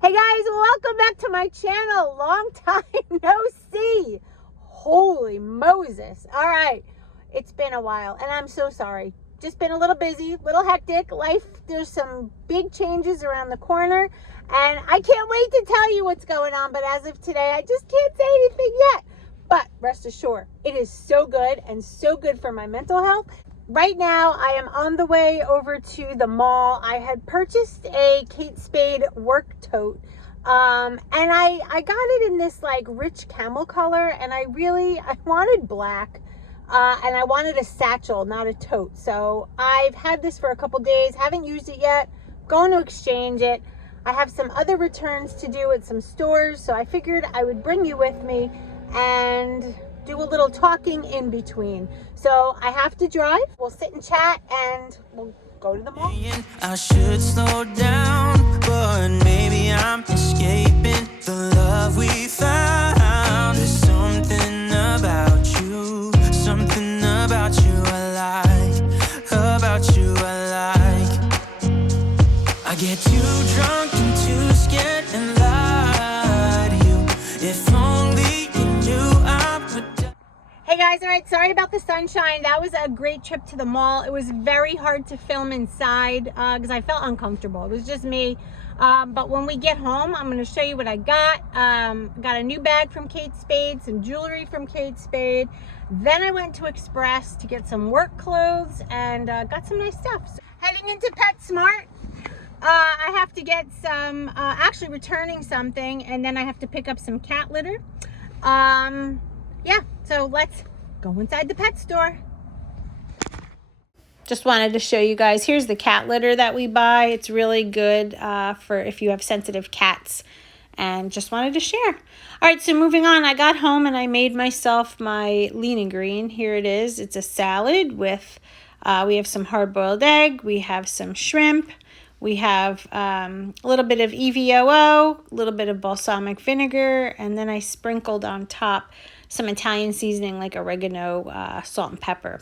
Hey guys, welcome back to my channel. Long time no see. Holy Moses. All right, it's been a while and I'm so sorry. Just been a little busy, a little hectic. Life, there's some big changes around the corner and I can't wait to tell you what's going on. But as of today, I just can't say anything yet. But rest assured, it is so good and so good for my mental health. Right now, I am on the way over to the mall. I had purchased a Kate Spade work tote, and I got it in this like rich camel color, and I wanted black, and I wanted a satchel, not a tote. So I've had this for a couple days, haven't used it yet, going to exchange it. I have some other returns to do at some stores, so I figured I would bring you with me and do a little talking in between. So I have to drive. We'll sit and chat and we'll go to the mall. I should slow down, but maybe I'm escaping the love we found. There's something about you I like, about you I like. I get too drunk and too scared and lie to you. If only you knew I would. Hey guys, all right, sorry about the sunshine. That was a great trip to the mall. It was very hard to film inside because I felt uncomfortable. It was just me. But when we get home, I'm going to show you what I got. Got a new bag from Kate Spade, some jewelry from Kate Spade. Then I went to Express to get some work clothes and got some nice stuff. So, heading into PetSmart. I have to get some, actually returning something, and then I have to pick up some cat litter. Yeah, so let's go inside the pet store. Just wanted to show you guys, here's the cat litter that we buy. It's really good for if you have sensitive cats, and just wanted to share. All right, so moving on, I got home and I made myself my lean and green. Here it is. It's a salad with, we have some hard-boiled egg, we have some shrimp, we have a little bit of EVOO, a little bit of balsamic vinegar, and then I sprinkled on top some Italian seasoning like oregano, salt and pepper.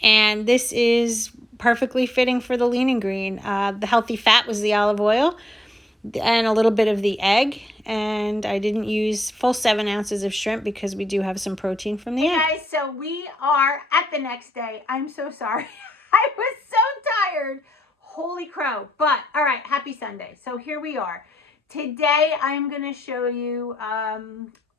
And this is perfectly fitting for the lean and green. The healthy fat was the olive oil and a little bit of the egg. And I didn't use full 7 ounces of shrimp because we do have some protein from the egg. Hey guys, so we are at the next day. I'm so sorry. I was so tired. Holy crow. But all right, happy Sunday. So here we are. Today I'm going to show you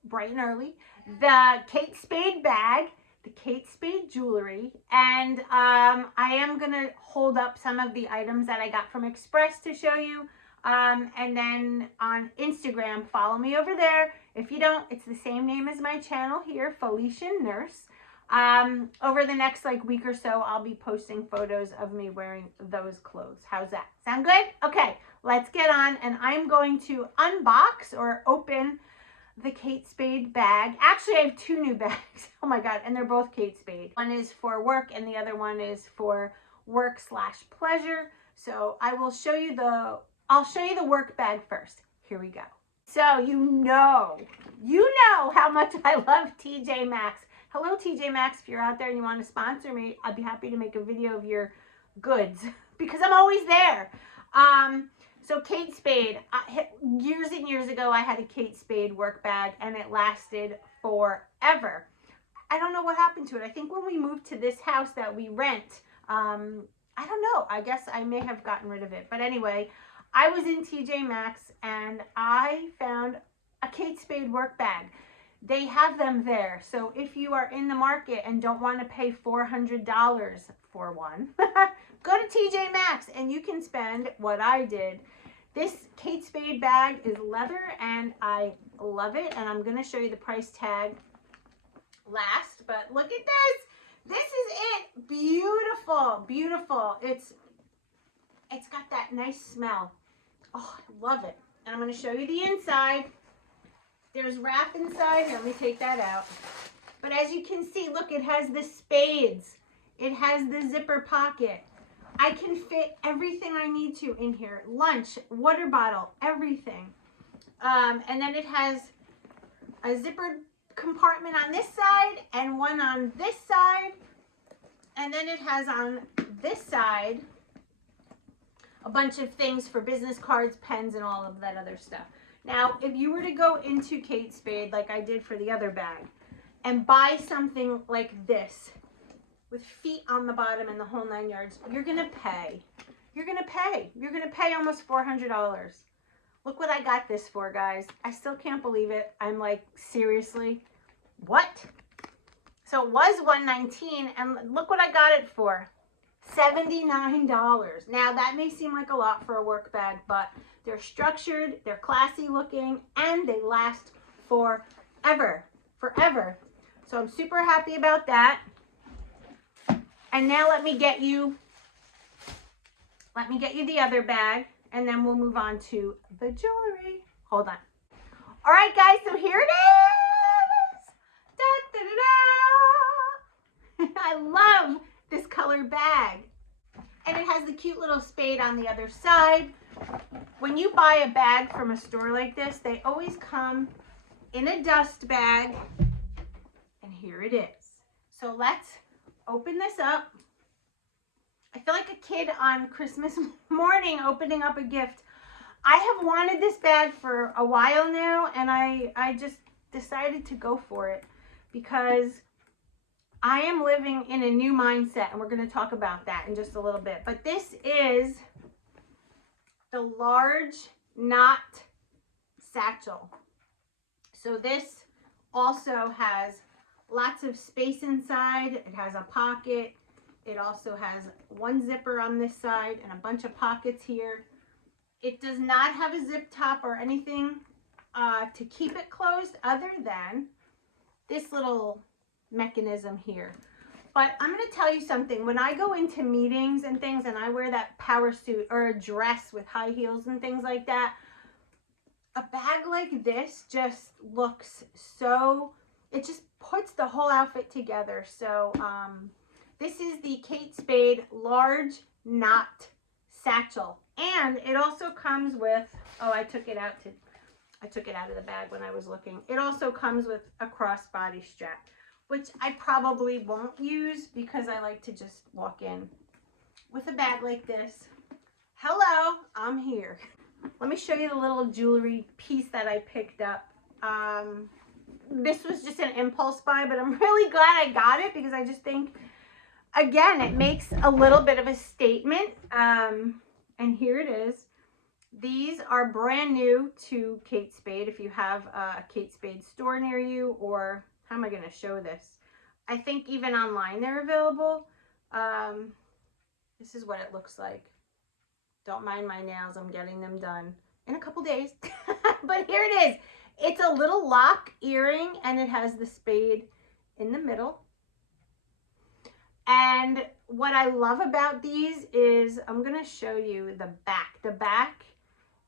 bright and early the Kate Spade bag, the Kate Spade jewelry, and I am going to hold up some of the items that I got from Express to show you. And then on Instagram, follow me over there. If you don't, it's the same name as my channel here, Felician Nurse. Over the next week or so, I'll be posting photos of me wearing those clothes. How's that? Sound good? Okay, let's get on, and I'm going to unbox or open the Kate Spade bag. Actually, I have 2 new bags. Oh my God, and they're both Kate Spade. One is for work and the other one is for work/pleasure. So I will show you I'll show you the work bag first. Here we go. So you know how much I love TJ Maxx. Hello, TJ Maxx. If you're out there and you want to sponsor me, I'd be happy to make a video of your goods because I'm always there. So Kate Spade, years and years ago, I had a Kate Spade work bag and it lasted forever. I don't know what happened to it. I think when we moved to this house that we rent, I don't know. I guess I may have gotten rid of it. But anyway, I was in TJ Maxx and I found a Kate Spade work bag. They have them there. So if you are in the market and don't want to pay $400 for one, go to TJ Maxx and you can spend what I did. This Kate Spade bag is leather and I love it. And I'm going to show you the price tag last. But look at this. This is it. Beautiful, beautiful. It's got that nice smell. Oh, I love it. And I'm going to show you the inside. There's wrap inside. Let me take that out. But as you can see, look, it has the spades. It has the zipper pocket. I can fit everything I need to in here. Lunch, water bottle, everything. And then it has a zippered compartment on this side and one on this side. And then it has on this side a bunch of things for business cards, pens, and all of that other stuff. Now, if you were to go into Kate Spade, like I did for the other bag, and buy something like this, with feet on the bottom and the whole 9 yards, you're gonna pay. You're gonna pay almost $400. Look what I got this for, guys. I still can't believe it. I'm like, seriously? What? So it was $119, and look what I got it for. $79. Now, that may seem like a lot for a work bag, but they're structured, they're classy looking, and they last forever. Forever. So I'm super happy about that. And now let me get you the other bag, and then we'll move on to the jewelry. Hold on. All right, guys, so here it is. Da, da, da, da. I love this color bag. And it has the cute little spade on the other side. When you buy a bag from a store like this, they always come in a dust bag. And here it is. So let's open this up. I feel like a kid on Christmas morning opening up a gift. I have wanted this bag for a while now, and I just decided to go for it because I am living in a new mindset, and we're going to talk about that in just a little bit. But this is the large knot satchel. So this also has lots of space inside. It has a pocket. It also has one zipper on this side and a bunch of pockets here. It does not have a zip top or anything to keep it closed other than this little mechanism here. But I'm going to tell you something. When I go into meetings and things and I wear that power suit or a dress with high heels and things like that, a bag like this just looks so, it just puts the whole outfit together. So this is the Kate Spade large knot satchel, and it also comes with, oh, I took it out of the bag when I was looking. It also comes with a crossbody strap, which I probably won't use because I like to just walk in with a bag like this. Hello, I'm here. Let me show you the little jewelry piece that I picked up. This was just an impulse buy, but I'm really glad I got it because I just think, again, it makes a little bit of a statement. And here it is. These are brand new to Kate Spade. If you have a Kate Spade store near you, or how am I going to show this? I think even online they're available. This is what it looks like. Don't mind my nails. I'm getting them done in a couple days. But here it is. It's a little lock earring, and it has the spade in the middle. And what I love about these is, I'm going to show you the back. The back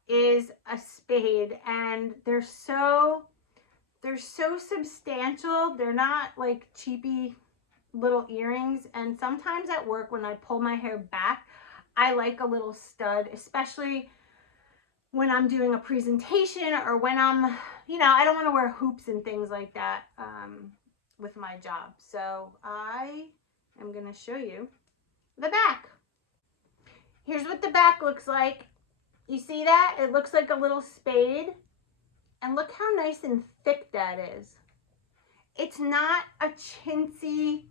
is a spade, and they're so substantial. They're not like cheapy little earrings. And sometimes at work when I pull my hair back, I like a little stud, especially when I'm doing a presentation or when I'm, you know, I don't want to wear hoops and things like that with my job. So I'm going to show you the back. Here's what the back looks like. You see that? It looks like a little spade. And look how nice and thick that is. It's not a chintzy,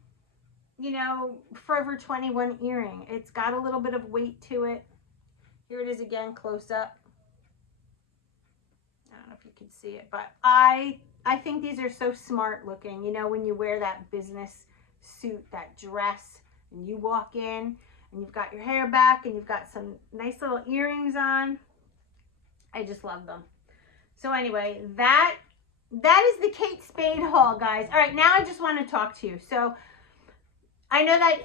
you know, Forever 21 earring. It's got a little bit of weight to it. Here it is again, close up. I don't know if you can see it, but I think these are so smart looking. You know, when you wear that business suit, that dress, and you walk in and you've got your hair back and you've got some nice little earrings on. I just love them. So anyway, that is the Kate Spade haul, guys. All right, now I just want to talk to you. So I know that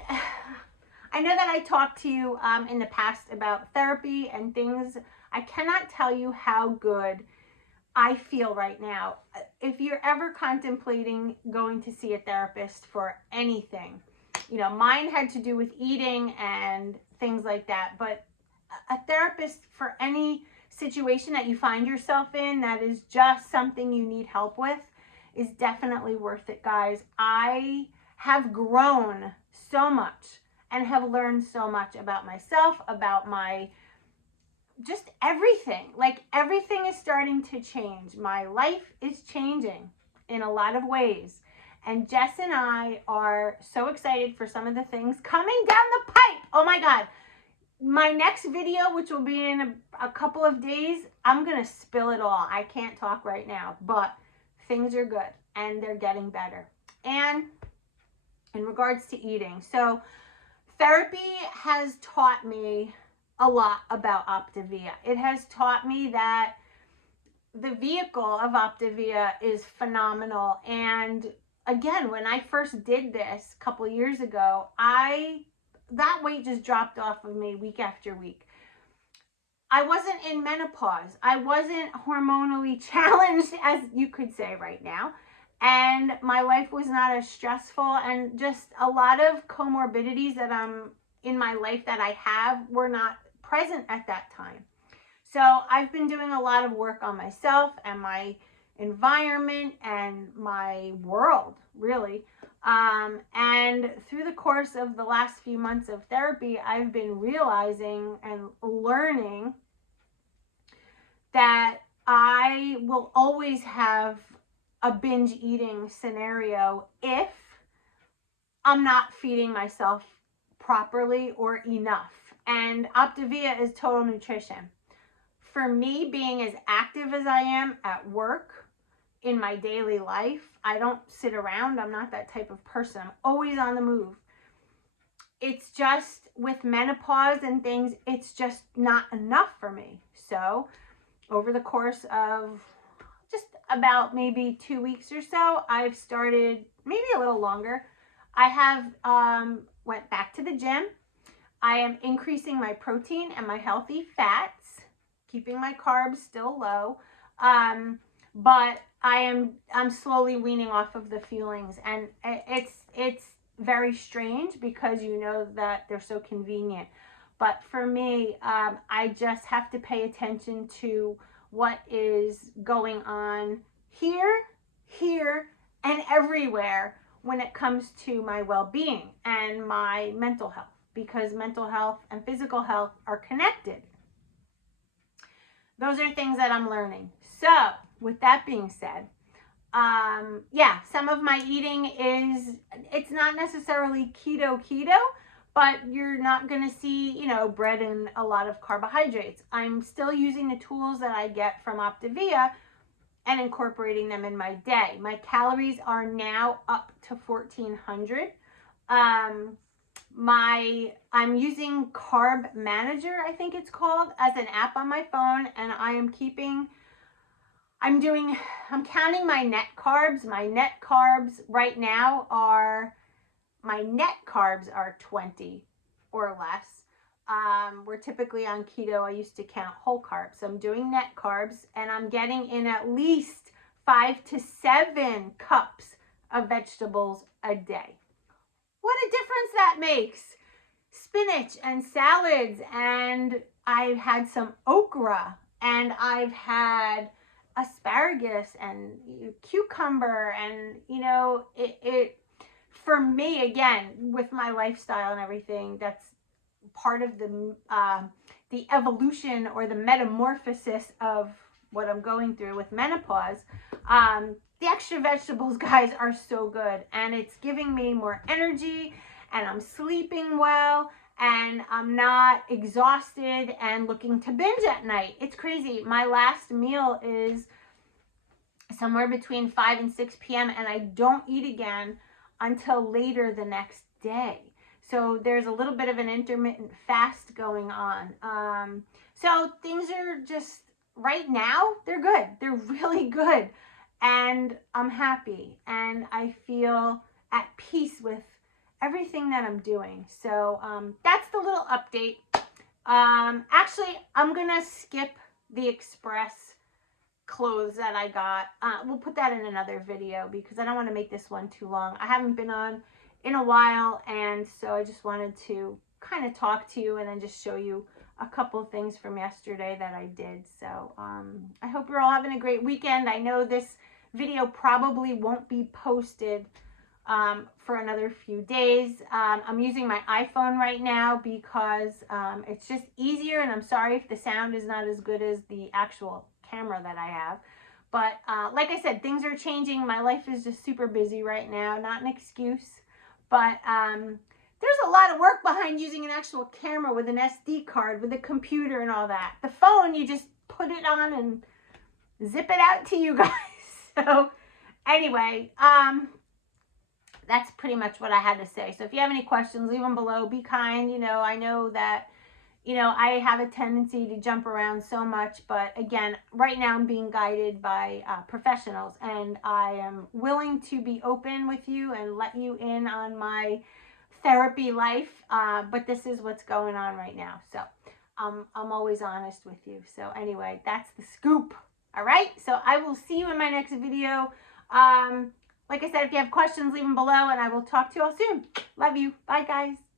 I talked to you in the past about therapy and things. I cannot tell you how good I feel right now. If you're ever contemplating going to see a therapist for anything, you know, mine had to do with eating and things like that, but a therapist for any situation that you find yourself in that is just something you need help with is definitely worth it, guys. I have grown so much and have learned so much about myself, about my just everything. Like, everything is starting to change. My life is changing in a lot of ways. And Jess and I are so excited for some of the things coming down the pipe. Oh my God. My next video, which will be in a couple of days, I'm going to spill it all. I can't talk right now, but things are good and they're getting better. And in regards to eating, so therapy has taught me a lot about Optavia. It has taught me that the vehicle of Optavia is phenomenal. And again, when I first did this a couple of years ago, that weight just dropped off of me week after week. I wasn't in menopause. I wasn't hormonally challenged, as you could say right now. And my life was not as stressful, and just a lot of comorbidities that I'm in my life that I have were not present at that time. So I've been doing a lot of work on myself and my environment and my world, really. And through the course of the last few months of therapy, I've been realizing and learning that I will always have a binge eating scenario if I'm not feeding myself properly or enough. And Optavia is total nutrition. For me, being as active as I am at work, in my daily life, I don't sit around. I'm not that type of person. I'm always on the move. It's just with menopause and things, it's just not enough for me. So over the course of just about maybe 2 weeks or so, I've started, maybe a little longer, I have went back to the gym. I am increasing my protein and my healthy fats, keeping my carbs still low, but I'm slowly weaning off of the fuelings, and it's very strange because you know that they're so convenient. But for me, I just have to pay attention to what is going on here, and everywhere when it comes to my well-being and my mental health, because mental health and physical health are connected. Those are things that I'm learning. So with that being said, some of my eating it's not necessarily keto, but you're not going to see, bread and a lot of carbohydrates. I'm still using the tools that I get from Optavia and incorporating them in my day. My calories are now up to 1,400. I'm using Carb Manager, I think it's called, as an app on my phone, and I'm counting my net carbs. My net carbs right now are 20 or less. We're typically on keto. I used to count whole carbs. So I'm doing net carbs, and I'm getting in at least 5 to 7 cups of vegetables a day. What a difference that makes. Spinach and salads, and I've had some okra, and I've had asparagus and cucumber, and it for me, again, with my lifestyle and everything, that's part of the evolution or the metamorphosis of what I'm going through with menopause. The extra vegetables, guys, are so good, and it's giving me more energy, and I'm sleeping well, and I'm not exhausted and looking to binge at night. It's crazy. My last meal is somewhere between 5 and 6 p.m. and I don't eat again until later the next day. So there's a little bit of an intermittent fast going on. So things are just, right now, they're good. They're really good. And I'm happy. And I feel at peace with everything that I'm doing. So that's the little update. Actually, I'm going to skip the Express clothes that I got. We'll put that in another video because I don't want to make this one too long. I haven't been on in a while, and so I just wanted to kind of talk to you and then just show you a couple things from yesterday that I did. So I hope you're all having a great weekend. I know this video probably won't be posted for another few days. I'm using my iPhone right now because it's just easier, and I'm sorry if the sound is not as good as the actual camera that I have. But like I said, things are changing. My life is just super busy right now. Not an excuse, but there's a lot of work behind using an actual camera with an SD card, with a computer and all that. The phone, you just put it on and zip it out to you guys. So anyway, that's pretty much what I had to say. So if you have any questions, leave them below. Be kind. I know that, I have a tendency to jump around so much, but again, right now I'm being guided by professionals, and I am willing to be open with you and let you in on my therapy life, but this is what's going on right now. So I'm always honest with you. So anyway, that's the scoop. All right, so I will see you in my next video. Like I said, if you have questions, leave them below, and I will talk to you all soon. Love you. Bye, guys.